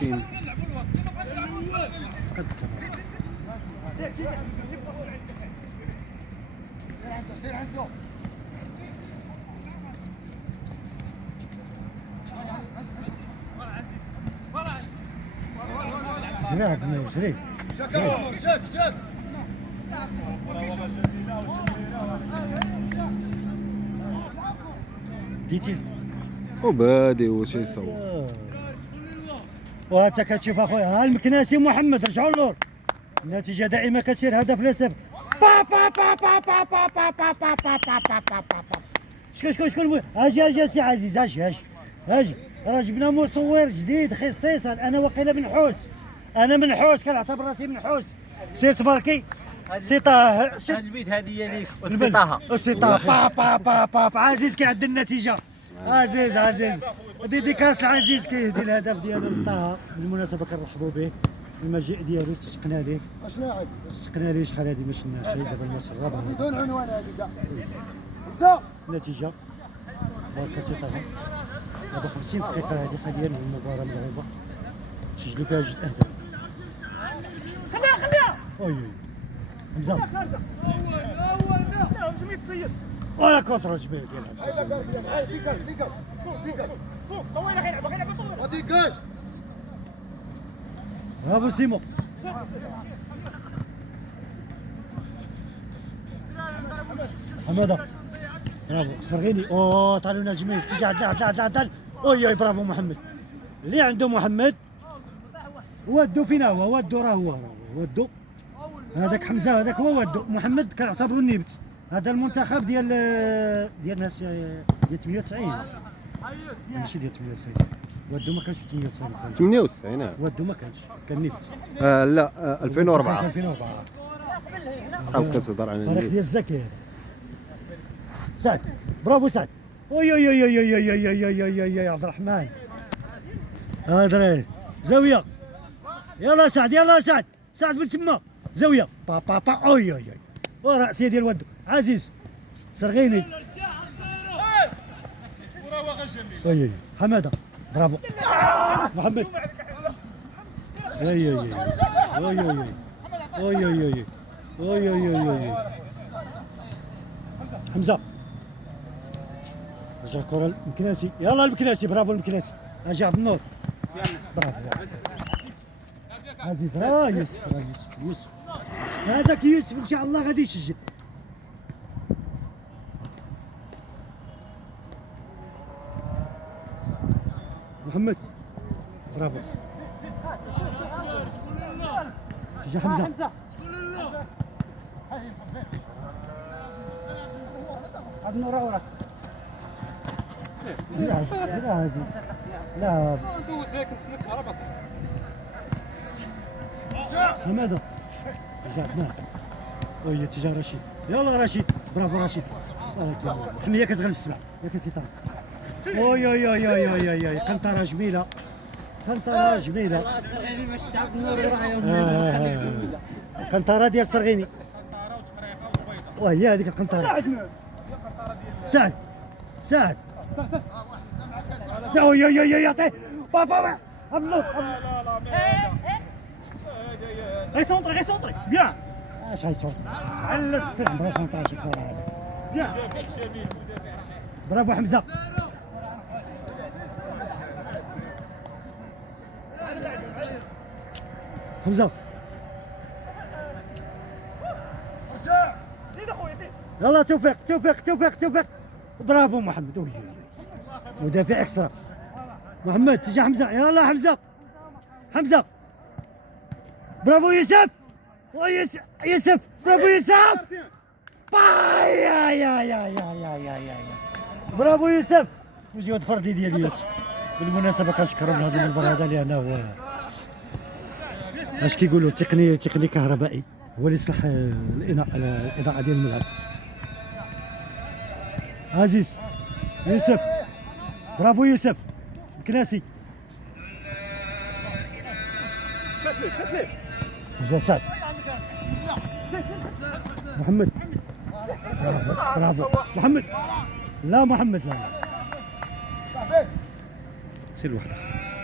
كاين جري عبد الملك جري شك ديتي وبادي واش يصور. وهانت كتشوف اخويا ها المكناسي محمد رجعوا للور. النتيجه دائما كتسير هدف لسبب. با با با با با با با با با با با با با با. شكون اجي سي عزيز اجي راه جبنا مصور جديد خصيصا. انا واقيلا من حوس كنعتبر راسي من حوس. سير تباركي سي طه هاد البيت هذه ليك وسي طه با با با با با. عزيز كيعد النتيجه. عزيز ديديكاس العزيز كيهدي الهدف ديالو لطه. بالمناسبه كنرحبوا به المجيء ديالو استشقنا ليه. اشنو عاد استشقنا ليه شحال هادي ما شفناش دابا الماتش الرابع. بدون عنوان هذه كاع النتيجه بارك سي طه. هذا 50 دقيقه هذه حاليا من المباراه الملعوبه سجلوا فيها 2 اهداف. خليها وي حمزه ولا كونتر جبيه ديالها. ديكاج فوق طويله غيلعب ديكاج برافو سيمو. حماده برافو فرغيني. طالونا جميل تيجي عدنا وي برافو محمد. اللي عنده محمد ودو فينا هو ودو راه ودو هذاك حمزه هذاك هو ودو. محمد كنعتبرو النبت. هذا المنتخب ديال ناس ديال 98 ماشي ديال 98. ودو ما كانش في 98. 98 ودو ما كانش كان نبت. لا 2004 2004 صعب كتهضر على فريق النيل. ديال الزكي. سعد برافو سعد. وي عبد الرحمن هادري زاويه. يلا سعد من تما زاويه با با با. اوي وراسيه ديال ودو عزيز سرغيني. وي حماده برافو محمد. وي حمزه رجع الكره المكناسي. يلا المكناسي برافو المكناسي. اجي عبد النور برافو عزيز. يوسف هذاك يوسف ان شاء الله غادي يسجل. محمد برافو. تجي حمزه عبد النور وراك لا عزيز لا حماده رجعنا. وي تجا رشيد. يلا رشيد برافو رشيد. حميه كتغلب السبع ياك سي طارق. وي قنطره جميله قنطره ديال السرغيني. وهي هذيك القنطره. سعد وي يعطيه بابا عبد النور. غير سونطري بيان اش غيصوت فين عندها 18 كره هذه. بيان برافو حمزه. يلا توفيق برافو محمد. مدافع اكسترا محمد. تجي حمزه. يلا حمزه برافو يوسف. برافو يوسف. يا برافو يوسف. وجود فردي ديال يوسف. بالمناسبه كنشكروا من هذه المباراه هذا لانه هو اش كيقولوا تقني كهربائي هو اللي يصلح الاضاءه ديال الملعب. عزيز يوسف برافو يوسف مكناسي. جا سعد محمد برافو محمد. لا محمد لا سير واحد اخر.